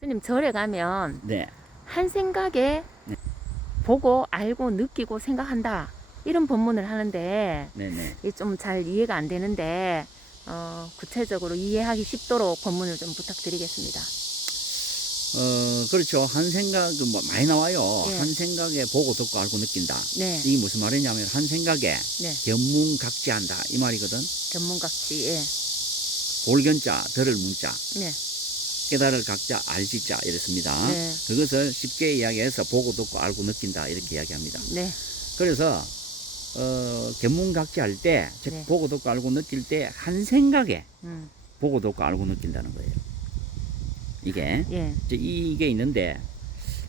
스님 절에 가면 네. 한 생각에 네. 보고 알고 느끼고 생각한다 이런 법문을 하는데 네네. 이게 좀 잘 이해가 안 되는데 구체적으로 이해하기 쉽도록 법문을 좀 부탁드리겠습니다. 그렇죠. 한 생각, 뭐, 많이 나와요. 예. 한 생각에 보고 듣고 알고 느낀다. 네, 이게 무슨 말이냐면, 한 생각에 네, 견문각지한다. 이 말이거든. 전문각지, 예, 볼견자, 들을 문자, 네, 깨달을 각자, 알지자, 이렇습니다. 네. 그것을 쉽게 이야기해서 보고 듣고 알고 느낀다. 이렇게 이야기합니다. 네, 그래서, 견문각지 할 때, 즉, 네. 보고 듣고 알고 느낄 때, 한 생각에 음, 보고 듣고 알고 느낀다는 거예요. 이게. 예, 이게 있는데,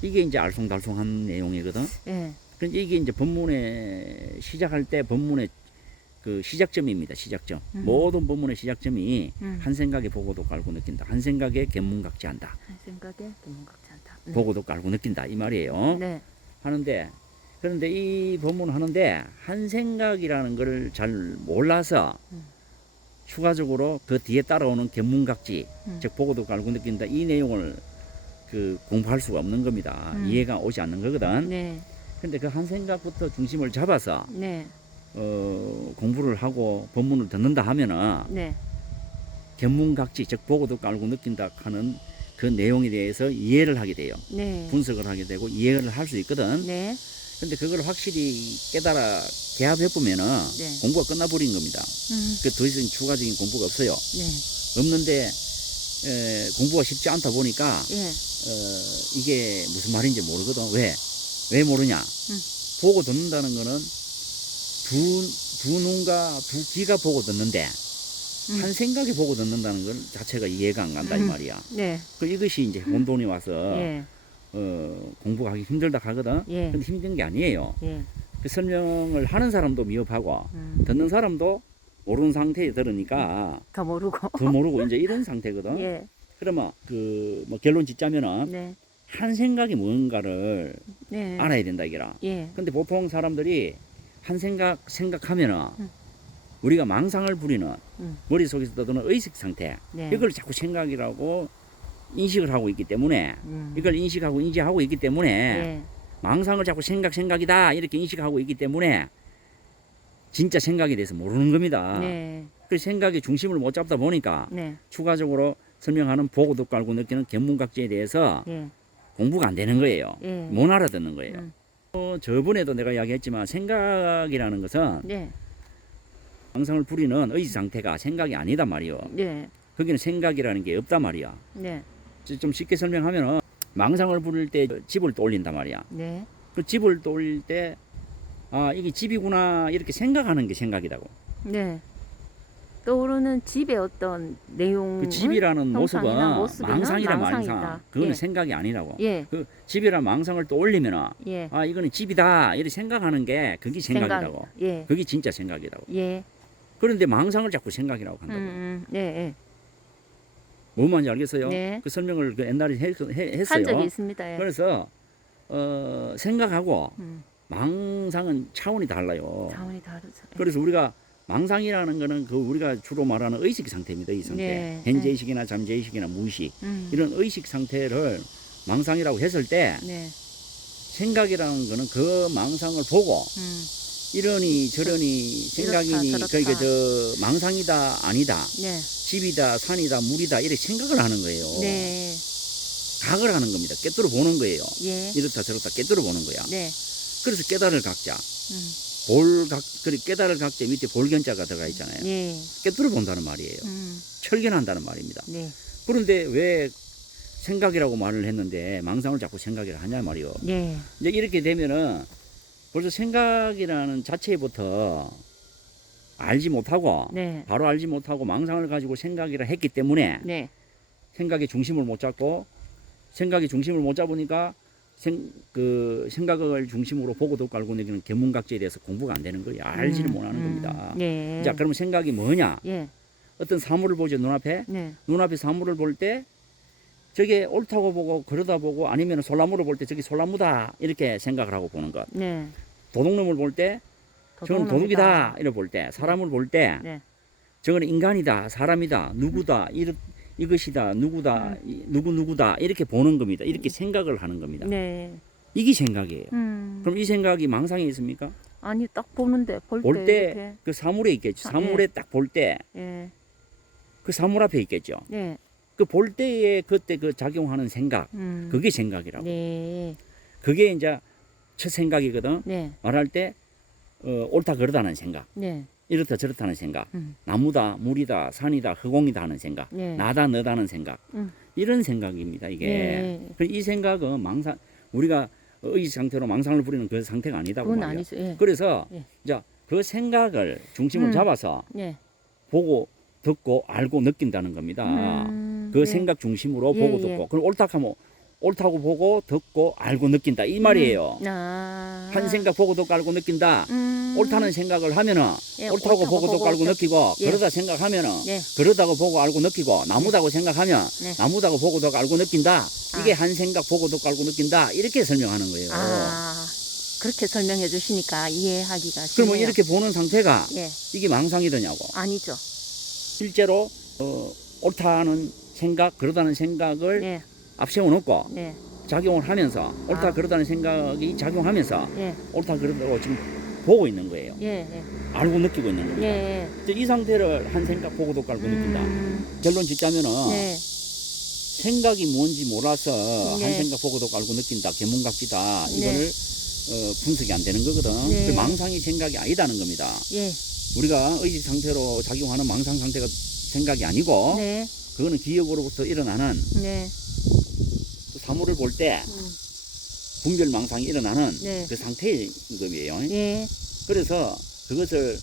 이게 이제 알쏭달쏭한 내용이거든. 예, 그런데 이게 이제 법문에 시작할 때 법문의 그 시작점입니다. 시작점. 모든 법문의 시작점이 한 생각에 보고도 알고 느낀다. 한 생각에 견문각지한다. 한 생각에 전문각지 않다. 보고도 알고 느낀다. 이 말이에요. 네, 하는데 그런데 이 법문 하는데 한 생각이라는 걸 잘 몰라서 추가적으로 그 뒤에 따라오는 견문각지, 즉 보고도 알고 느낀다. 이 내용을 그 공부할 수가 없는 겁니다. 이해가 오지 않는 거거든. 네, 근데 그 한 생각부터 중심을 잡아서 네, 공부를 하고 법문을 듣는다 하면은 네, 견문각지, 즉 보고 듣고 알고 느낀다 하는 그 내용에 대해서 이해를 하게 돼요. 네, 분석을 하게 되고 이해를 할 수 있거든. 네, 근데 그걸 확실히 깨달아 개합해 보면은 네. 공부가 끝나버린 겁니다. 음, 그 더 이상 추가적인 공부가 없어요. 네, 없는데 공부가 쉽지 않다 보니까 예, 이게 무슨 말인지 모르거든. 왜 모르냐? 보고 듣는다는 거는 두 눈과 두 귀가 보고 듣는데 한 생각이 보고 듣는다는 건 자체가 이해가 안 간다 이 말이야. 네, 그 이것이 이제 혼돈이 와서 예, 공부하기 힘들다 하거든. 예. 근데 힘든 게 아니에요. 예, 그 설명을 하는 사람도 미흡하고 듣는 사람도 모르는 상태에 들으니까 더 모르고. 더 모르고 이제 이런 상태거든. 예, 그러면 뭐 결론 짓자면은 네, 한 생각이 뭔가를 네, 알아야 된다 이거라. 예, 근데 보통 사람들이 한 생각하면은 우리가 망상을 부리는 머릿속에서 떠도는 의식 상태, 네, 이걸 자꾸 생각이라고 인식을 하고 있기 때문에 이걸 인식하고 인지하고 있기 때문에 예, 망상을 자꾸 생각이다 이렇게 인식하고 있기 때문에 진짜 생각에 대해서 모르는 겁니다. 네, 그 생각의 중심을 못 잡다 보니까 네, 추가적으로 설명하는 보고 듣고 알고 느끼는 견문각지에 대해서 예, 공부가 안 되는 거예요. 예, 못 알아듣는 거예요. 저번에도 내가 이야기했지만 생각이라는 것은 네, 망상을 부리는 의식 상태가 생각이 아니단 말이요. 네, 거기는 생각이라는 게 없단 말이야. 네, 좀 쉽게 설명하면은 망상을 부릴 때 집을 떠올린단 말이야. 네, 그 집을 떠올릴 때 아, 이게 집이구나 이렇게 생각하는 게 생각이라고. 네. 떠오르는 집의 어떤 내용, 그 집이라는 모습은 망상이란 망상이다. 망상. 그거는 예, 생각이 아니라고. 예, 그 집이란 망상을 떠올리면은 예, 아, 이거는 집이다 이렇게 생각하는 게 그게 생각이라고. 예, 그게 진짜 생각이라고. 예, 그런데 망상을 자꾸 생각이라고 한다고. 예, 예. 뭔 말인지 알겠어요? 네. 그 설명을 그 옛날에 한 했어요. 적이 있습니다. 예. 그래서 생각하고 망상은 차원이 달라요. 차원이 다르죠. 예. 그래서 우리가 망상이라는 거는 그 우리가 주로 말하는 의식 상태입니다. 이 상태. 네. 현재의식이나 잠재의식이나 무의식. 이런 의식 상태를 망상이라고 했을 때 네, 생각이라는 거는 그 망상을 보고 이러니 저러니 생각이니 이렇다, 그러니까 저렇다. 저 망상이다 아니다 네, 집이다 산이다 물이다 이렇게 생각을 하는 거예요. 네, 각을 하는 겁니다. 깨뚫어 보는 거예요. 예, 이렇다 저렇다 깨뚫어 보는 거야. 네, 그래서 깨달을 각자 그리고 깨달을 각자 밑에 볼견자가 들어가 있잖아요. 예, 깨뚫어 본다는 말이에요. 철견한다는 말입니다. 네, 그런데 왜 생각이라고 말을 했는데 망상을 자꾸 생각이라 하냐 말이요. 네, 이제 이렇게 되면은 벌써 생각이라는 자체부터 알지 못하고 네, 바로 알지 못하고 망상을 가지고 생각이라 했기 때문에 네, 생각의 중심을 못 잡고 생각의 중심을 못 잡으니까 생각을 중심으로 보고 듣고 알고 느끼는 견문각지에 대해서 공부가 안 되는 거예요. 알지를 못하는 겁니다. 네, 자, 그러면 생각이 뭐냐? 예, 어떤 사물을 보죠, 눈앞에. 네, 눈앞에 사물을 볼 때 저게 옳다고 보고 그러다 보고 아니면 솔나무를 볼 때 저게 솔나무다 이렇게 생각을 하고 보는 것. 네, 도둑놈을 볼 때 저건 도둑이다 이렇게 볼 때, 사람을 볼 때 네, 저건 인간이다, 사람이다, 누구다 이것이다, 누구다, 누구다 이렇게 보는 겁니다. 이렇게 생각을 하는 겁니다. 네. 이게 생각이에요. 음. 그럼 이 생각이 망상에 있습니까? 아니 딱 보는데 볼 볼 때 때 이렇게. 그 사물에 있겠죠. 아, 사물에 딱 볼 때 그 예. 사물 앞에 있겠죠. 네. 그 볼 때에 그때 그 작용하는 생각, 그게 생각이라고. 네. 그게 이제 첫 생각이거든. 네. 말할 때 옳다 그르다는 생각, 네. 이렇다 저렇다는 생각, 음. 나무다, 물이다, 산이다, 허공이다 하는 생각, 네. 나다, 너다는 생각, 이런 생각입니다. 이게 네. 이 생각은 망상, 우리가 의식 상태로 망상을 부리는 그 상태가 아니다고 그건 말이에요. 아니죠. 예. 그래서 예. 이제 그 생각을 중심을 잡아서 네. 보고 듣고 알고 느낀다는 겁니다. 그 네. 생각 중심으로 예, 보고 예. 듣고 그럼 옳다하면 옳다고 보고 듣고 알고 느낀다 이 말이에요. 아. 한 생각 보고 듣고 알고 느낀다. 옳다는 생각을 하면은 예, 옳다고 보고 듣고 알고 느끼고 예. 그러다 생각하면은 예. 그러다고 보고 알고 느끼고 나무다고 생각하면 네. 나무다고 보고 듣고 알고 느낀다. 이게 한 생각 보고 듣고 알고 느낀다. 이렇게 설명하는 거예요. 아. 그렇게 설명해 주시니까 이해하기가 쉽네요. 그러면 이렇게 보는 상태가 예. 이게 망상이더냐고. 아니죠. 실제로 옳다는 생각 그러다는 생각을 네. 앞세워 놓고 네. 작용을 하면서 옳다 아. 그러다는 생각이 작용하면서 예. 옳다 그러다고 지금 보고 있는 거예요. 예. 예. 알고 느끼고 있는 겁니다. 예. 이제 이 상태를 한 생각 보고도 알고 느낀다. 결론 짓자면은 네. 생각이 뭔지 몰라서 네. 한 생각 보고도 알고 느낀다. 개문각지다. 네. 이거를 분석이 안 되는 거거든. 네. 그 망상이 생각이 아니다는 겁니다. 예. 우리가 의식 상태로 작용하는 망상 상태가 생각이 아니고 네. 그거는 기억으로부터 일어나는 네. 그 사물을 볼 때 분별 망상이 일어나는 네. 그 상태인 거예요. 예. 그래서 그것을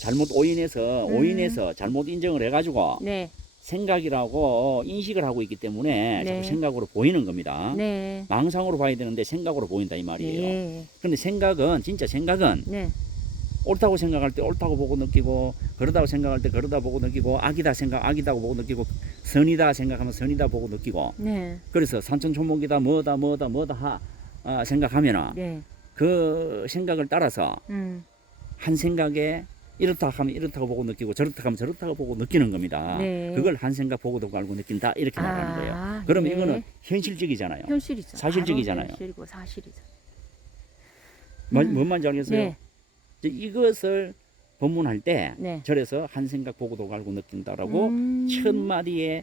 잘못 오인해서 잘못 인정을 해가지고 네. 생각이라고 인식을 하고 있기 때문에 네. 자꾸 생각으로 보이는 겁니다. 네. 망상으로 봐야 되는데 생각으로 보인다 이 말이에요. 예. 그런데 생각은 진짜 생각은 네. 옳다고 생각할 때 옳다고 보고 느끼고 그러다고 생각할 때 그러다 보고 느끼고 악이다 생각 악이다고 보고 느끼고 선이다 생각하면 선이다 보고 느끼고 네. 그래서 산천초목이다 뭐다 생각하면은 네. 그 생각을 따라서 한 생각에 이렇다 하면 이렇다고 보고 느끼고 저렇다 하면 저렇다고 보고 느끼는 겁니다. 네. 그걸 한 생각 보고 듣고 알고 느낀다 이렇게 말하는 거예요. 아, 그러면 예. 이거는 현실적이잖아요. 현실이죠. 사실적이잖아요. 바로 현실이고 사실이죠. 뭔 말인지 알겠어요? 네. 이제 이것을 법문할 때 네. 절에서 한 생각 보고 듣고 알고 느낀다라고 첫 마디에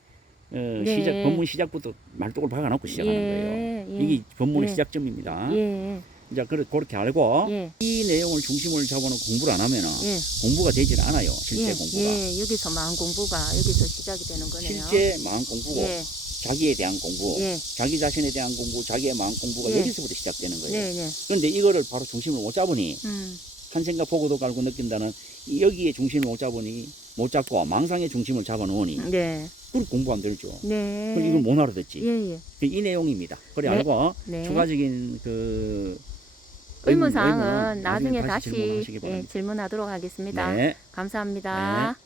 네. 법문 시작부터 말뚝을 박아놓고 시작하는 거예요. 예. 이게 법문의 예. 시작점입니다. 예. 이제 그렇게 알고 예. 이 내용을 중심을 잡아놓고 공부를 안 하면은 예. 공부가 되질 않아요. 실제 예. 공부가. 예. 여기서 마음 공부가 여기서 시작이 되는 거네요. 실제 마음 공부고 예. 자기에 대한 공부, 예. 자기 자신에 대한 공부, 자기의 마음 공부가 예. 여기서부터 시작되는 거예요. 네. 네. 그런데 이거를 바로 중심을 못 잡으니 음. 한 생각 보고도 알고 느낀다는 여기에 중심을 못 잡으니 못 잡고 망상의 중심을 잡아놓으니 네. 그걸 공부 안 되죠. 네. 그럼 이걸 못 알아듣지. 예. 예. 이 내용입니다. 그래 네. 알고 네. 추가적인 그 의문사항은 나중에 다시 다시 질문하시기 바랍니다. 질문하도록 하겠습니다. 네. 감사합니다. 네.